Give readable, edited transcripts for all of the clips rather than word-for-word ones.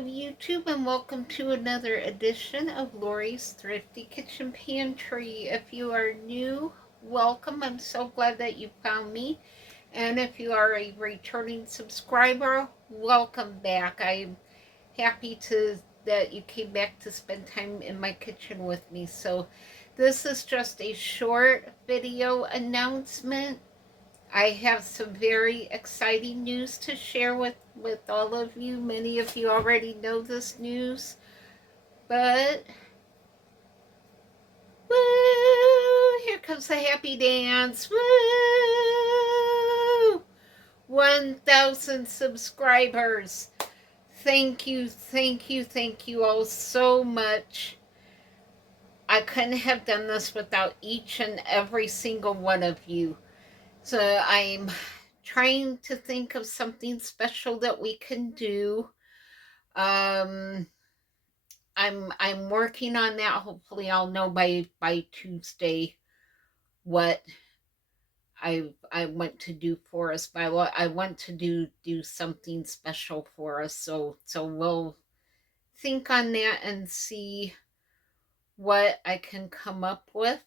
of YouTube, and welcome to another edition of Lori's Thrifty Kitchen Pantry. If you are new, welcome. I'm so glad that you found me. And if you are a returning subscriber, welcome back. I'm happy that you came back to spend time in my kitchen with me. So this is just a short video announcement. I have some very exciting news to share with all of you. Many of you already know this news, but woo! Here comes the happy dance. Woo! 1,000 subscribers. Thank you, thank you, thank you all so much. I couldn't have done this without each and every single one of you. So I'm trying to think of something special that we can do. I'm working on that. Hopefully I'll know by Tuesday what I want to do for us. But I want to do something special for us. So we'll think on that and see what I can come up with.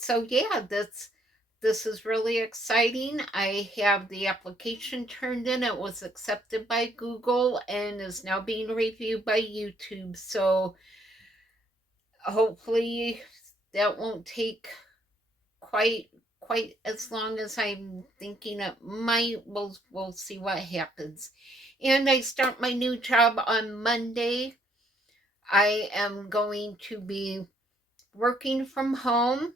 So yeah, this is really exciting. I have the application turned in. It was accepted by Google and is now being reviewed by YouTube. So hopefully that won't take quite as long as I'm thinking it might. We'll see what happens. And I start my new job on Monday. I am going to be working from home,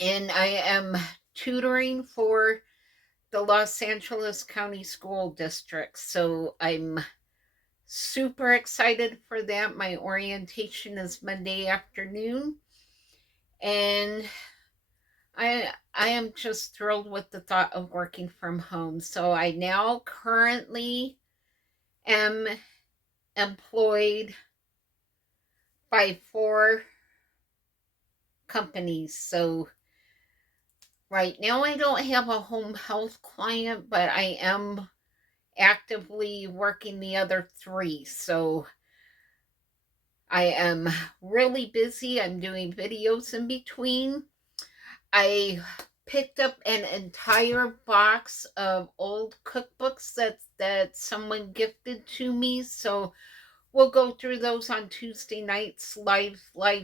and I am tutoring for the Los Angeles County School District. So I'm super excited for that. My orientation is Monday afternoon, and I am just thrilled with the thought of working from home. So I now currently am employed by 4 companies. So right now I don't have a home health client, but I am actively working the other 3. So I am really busy. I'm doing videos in between. I picked up an entire box of old cookbooks that someone gifted to me. So we'll go through those on Tuesday night's live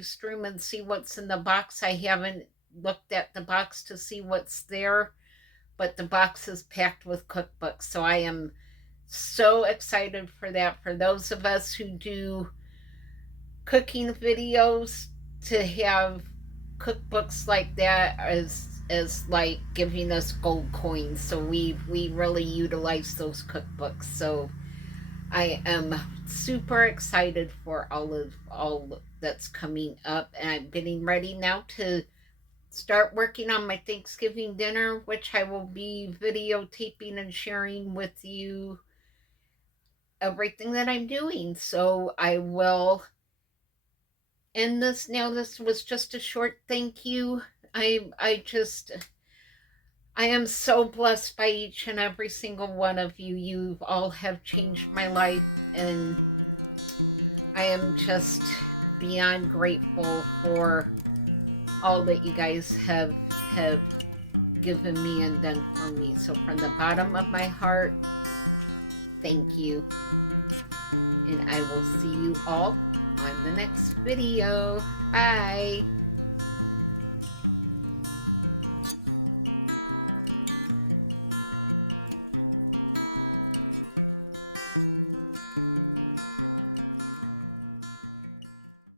stream and see what's in the box. I haven't looked at the box to see what's there, but the box is packed with cookbooks. So I am so excited for that. For those of us who do cooking videos, to have cookbooks like that is like giving us gold coins. So we really utilize those cookbooks. So I am super excited for all that's coming up, and I'm getting ready now to start working on my Thanksgiving dinner, which I will be videotaping and sharing with you everything that I'm doing. So I will end this now. This was just a short thank you. I am so blessed by each and every single one of you. You all have changed my life, and I am just beyond grateful for all that you guys have given me and done for me. So from the bottom of my heart, thank you. And I will see you all on the next video. Bye.